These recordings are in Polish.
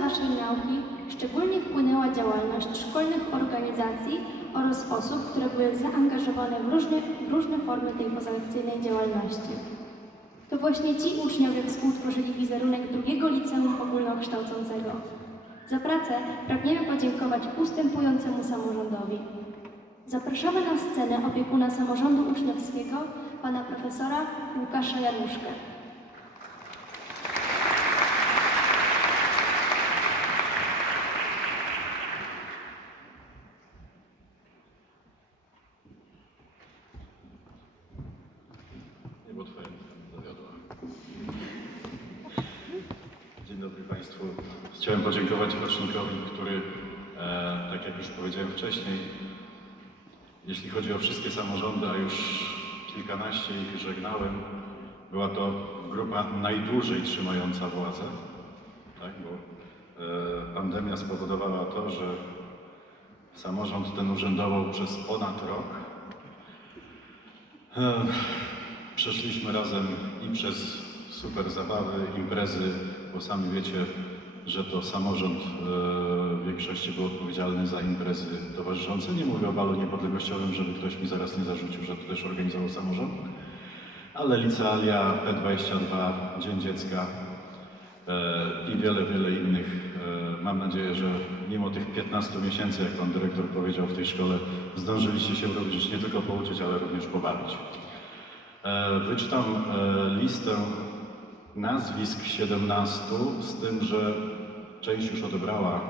Waszej nauki szczególnie wpłynęła działalność szkolnych organizacji oraz osób, które były zaangażowane w różne, w różne formy tej pozalekcyjnej działalności. To właśnie ci uczniowie współtworzyli wizerunek drugiego liceum ogólnokształcącego. Za pracę pragniemy podziękować ustępującemu samorządowi. Zapraszamy na scenę opiekuna samorządu uczniowskiego, pana profesora Łukasza Januszkę. Nie, bo twoja zawiodła. Dzień dobry Państwu. Chciałem podziękować rocznikowi, który, e, tak jak już powiedziałem wcześniej, jeśli chodzi o wszystkie samorządy, a już kilkanaście ich żegnałem, była to grupa najdłużej trzymająca władzę, tak, bo e, pandemia spowodowała to, że samorząd ten urzędował przez ponad rok. Ech, Przeszliśmy razem i przez super zabawy, imprezy, bo sami wiecie, że to samorząd e, w większości był odpowiedzialny za imprezy towarzyszące. Nie mówię o balu niepodległościowym, żeby ktoś mi zaraz nie zarzucił, że to też organizował samorząd. Ale licealia, P22, Dzień Dziecka e, i wiele, wiele innych. E, mam nadzieję, że mimo tych 15 miesięcy, jak pan dyrektor powiedział w tej szkole, zdążyliście się również nie tylko pouczyć, ale również pobawić. Wyczytam listę nazwisk 17, z tym, że część już odebrała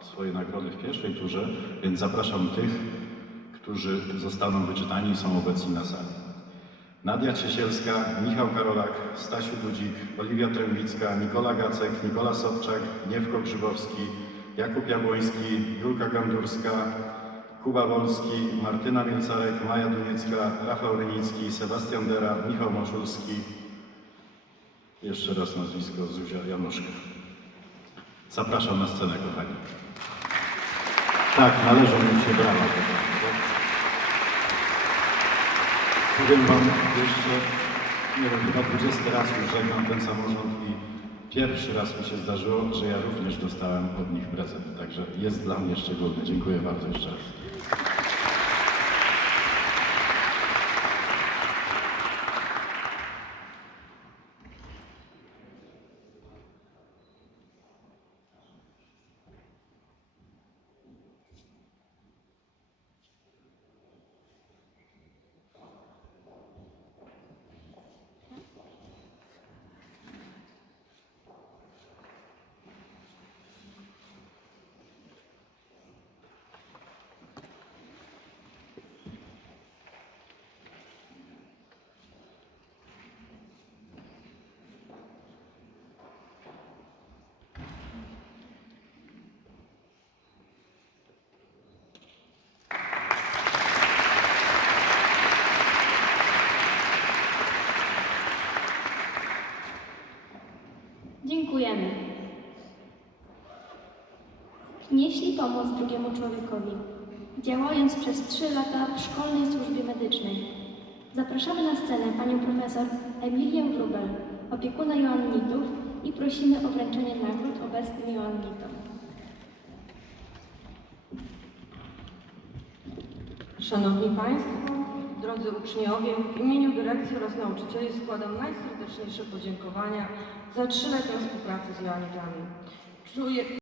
swoje nagrody w pierwszej turze, więc zapraszam tych, którzy zostaną wyczytani i są obecni na sali. Nadia Ciesielska, Michał Karolak, Stasiu Dudzik, Oliwia Trębicka, Nikola Gacek, Nikola Sobczak, Niewko Grzybowski, Jakub Jabłoński, Julka Gandurska, Kuba Wolski, Martyna Mielcarek, Maja Duniecka, Rafał Rynicki, Sebastian Dera, Michał Moszulski. Jeszcze raz nazwisko Zuzia Januszka. Zapraszam na scenę, kochani. Tak, należą mi się brawa. Powiem Wam jeszcze, nie wiem, chyba 20 raz już żegnam ten samorząd i pierwszy raz mi się zdarzyło, że ja również dostałem od nich prezent. Także jest dla mnie szczególny. Dziękuję bardzo jeszcze raz. Dziękujemy. Nieśli pomoc drugiemu człowiekowi, działając przez trzy lata w szkolnej służbie medycznej. Zapraszamy na scenę panią profesor Emilię Wrubel, opiekuna Joannitów i prosimy o wręczenie nagród obecnym Joannitom. Szanowni Państwo, drodzy uczniowie, w imieniu dyrekcji oraz nauczycieli składam najserdeczniejsze podziękowania za trzyletnią współpracę z Joannitami. Czuję